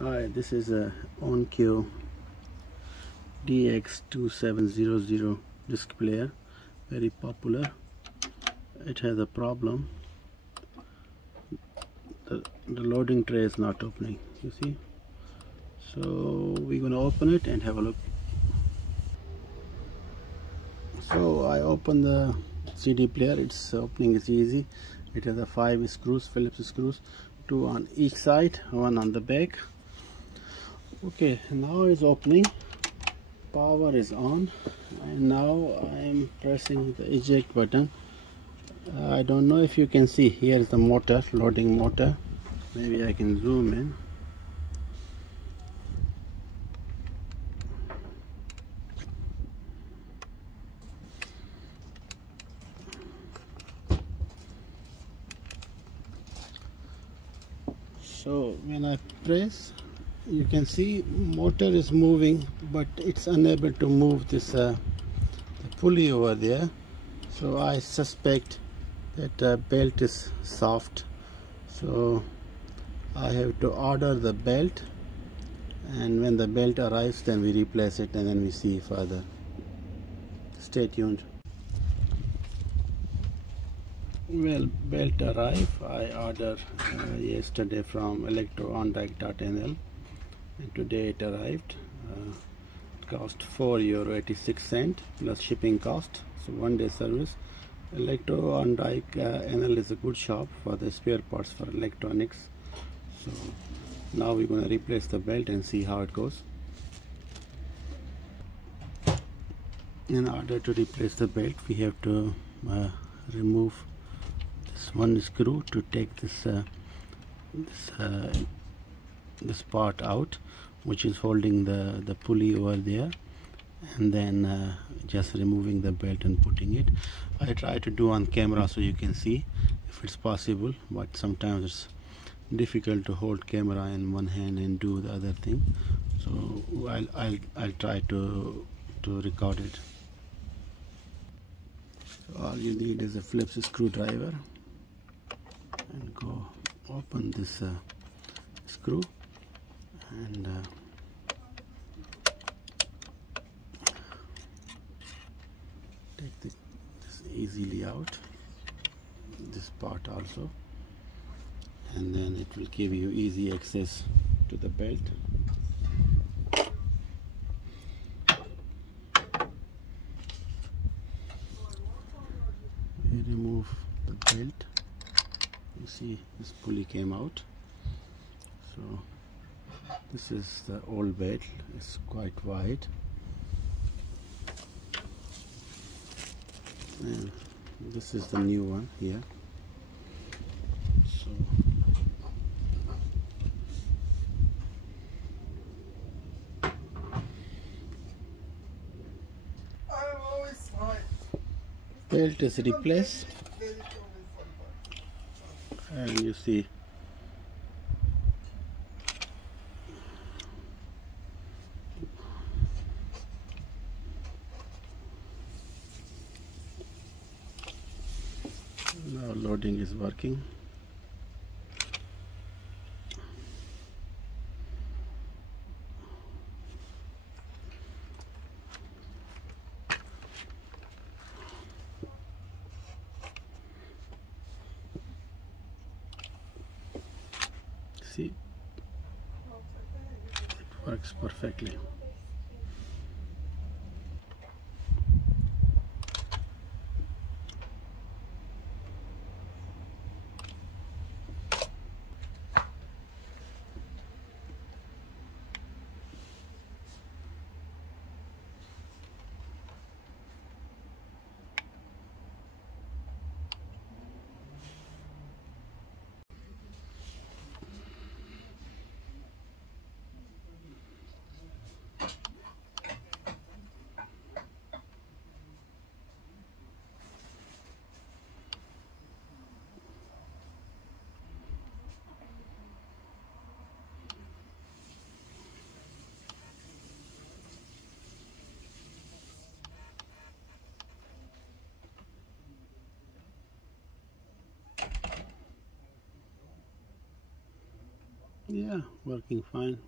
Hi, this is a Onkyo DX-2700 disc player, very popular. It has a problem. The loading tray is not opening, you see. So we're going to open it and have a look. So I open the CD player. Its opening is easy. It has a 5 screws, Phillips screws, 2 on each side, 1 on the back. Okay, now it's opening. Power is on, and now I am pressing the eject button. I don't know if you can see, here is the motor, loading motor. Maybe I can zoom in. So when I press, you can see motor is moving, but it's unable to move this the pulley over there. So I suspect that the belt is soft, so I have to order the belt, and when the belt arrives, then we replace it and then we see further. Stay tuned. Well, belt arrived. I ordered yesterday from electroondike.nl, and today it arrived. It cost €4.86 plus shipping cost, so 1-day service. Electroondike.nl is a good shop for the spare parts for electronics. So now we're going to replace the belt and see how it goes. In order to replace the belt, we have to remove this one screw to take this part out, which is holding the pulley over there, and then just removing the belt and putting it. I try to do on camera so you can see if it's possible, but sometimes it's difficult to hold camera in one hand and do the other thing. So I'll try to record it. So all you need is a Phillips screwdriver, and go open this screw and take this easily out, this part also, and then it will give you easy access to the belt. We remove the belt. You see this pulley came out. So this is the old belt. It's quite wide, and this is the new one here. So belt is replaced, and you see now loading is working. See, it works perfectly. Yeah, working fine.